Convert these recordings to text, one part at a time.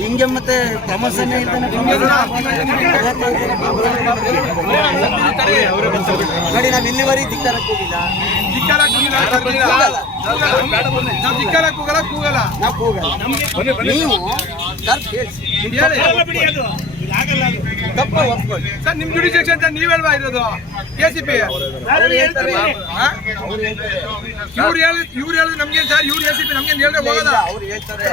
ಹಿಂಗೆ ಮತ್ತೆ ಪ್ರಮೋಷನ್ ನೋಡಿ. ನಾವು ಇಲ್ಲಿವರೆಗೆ ಧಿಕ್ಕಾರಕ್ಕೆ ಹೋಗಿಲ್ಲ, ನೀವು ಸರ್ ನಿಮ್ ಜುಡಿಷಿಯಲ್ ಅಂತ ನೀವ್ ಹೇಳ್ವಾ ಇರೋದು KCP ಇವ್ರು ಹೇಳಿದ್ರು ನಮ್ಗೆ ಸರ್, ಇವ್ರು ACP ನಮ್ಗೆ ಹೇಳಿದ್ರೆ ಹೋಗೋದ ಅವ್ರು ಹೇಳ್ತಾರೆ.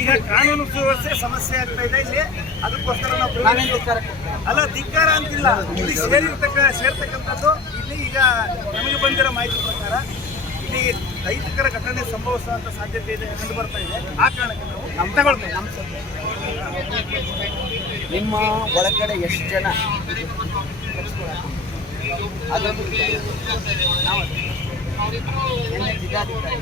ಈಗ ಕಾನೂನು ಸುವ್ಯವಸ್ಥೆ ಸಮಸ್ಯೆ ಆಗ್ತಾ ಇದೆ ಇಲ್ಲಿ, ಅದಕ್ಕೋಸ್ಕರ ನಾವು ಅಲ್ಲ ಧಿಕ್ಕಾರ ಅಂತಿಲ್ಲ. ಇಲ್ಲಿ ಸೇರ್ತಕ್ಕಂಥದ್ದು ಇಲ್ಲಿ ಈಗ ನಮಗೆ ಬಂದಿರೋ ಮಾಹಿತಿ ಪ್ರಕಾರ ಇಲ್ಲಿ ಅಹಿತಕರ ಘಟನೆ ಸಂಭವಿಸುವಂತ ಸಾಧ್ಯತೆ ಇದೆ, ಕಂಡು ಬರ್ತಾ ಇದೆ. ಆ ಕಾರಣಕ್ಕೆ ನಾವು ತಗೊಳ್ತೇವೆ. ನಿಮ್ಮ ಒಳಗಡೆ ಎಷ್ಟು ಜನ ಅದೊಂದು ನಾವು ಜಿಲ್ಲಾಧಿಕಾರಿ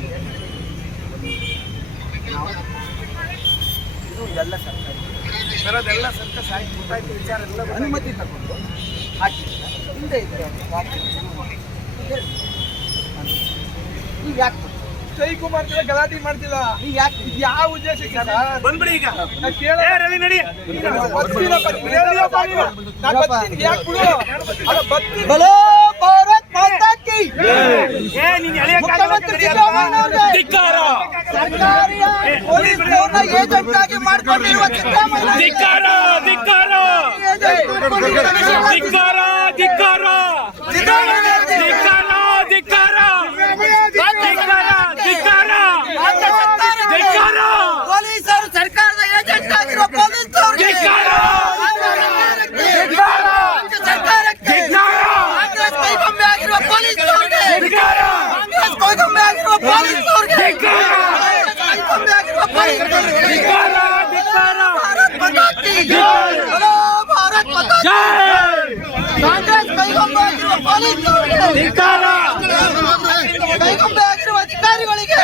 ಇದು ಎಲ್ಲ ಸರ್ಕಾರ ಅದೆಲ್ಲ ಸರ್ಕಾರ ಸಾಹಿತ್ಯ ವಿಚಾರ ಎಲ್ಲ ಅನುಮತಿ ತಗೊಂಡು ಹಾಕಿಲ್ಲ. ಹಿಂದೆ ಇದ್ರೆ ಈಗ ಯಾಕೆ ಜೈಕುಮಾರ್ ಗಲಾಟೆ ಮಾಡ್ತಿಲ್ಲ? ಈಗ ಯಾಕೆ ಯಾವ ಉದ್ದೇಶಕ್ಕೆ ಬಂದ್ಬಿಡಿ ಈಗ ರವಿ ನಡಿ ಬಲೋ ಭಾರತ್ ಮಾತಾ ಕಿ ಸರ್ಕಾರಿ ಪೊಲೀಸ್ನವ್ರನ್ನ ಏಜೆಂಟ್ ಆಗಿ ಮಾಡ್ಕೊಂಡಿರುವ ಪೊಲೀಸರು ಸರ್ಕಾರದ ಏಜೆಂಟ್ ಆಗಿರುವ ಪೊಲೀಸ್ನವ್ರಿಗೆ ಸರ್ಕಾರಕ್ಕೆ ಕಾಂಗ್ರೆಸ್ ಕೈಗೊಂಬೆ ಆಗಿರುವ ಪೊಲೀಸ್ನವ್ರಿಗೆ ಕಾಂಗ್ರೆಸ್ ಕೈಗೊಂಬೆ ಆಗಿರುವ ಪೊಲೀಸ್ನವ್ರಿಗೆ ಕೈಗೊಂಬೆ ಆಗಿರುವ ಪೊಲೀಸ್ನವ್ರಿಗೆ ಭಾರತ್ ಮಾತಾ ಕಿ ಜೈ, ಭಾರತ್ ಮಾತಾ ಕಿ ಜೈ. ಕಾಂಗ್ರೆಸ್ ಕೈಗೊಂಬೆ ಆಗಿರುವ ಪೊಲೀಸ್ನವ್ರಿಗೆ ಕೈಗೊಂಬೆ ಆಗಿರುವ ಅಧಿಕಾರಿಗಳಿಗೆ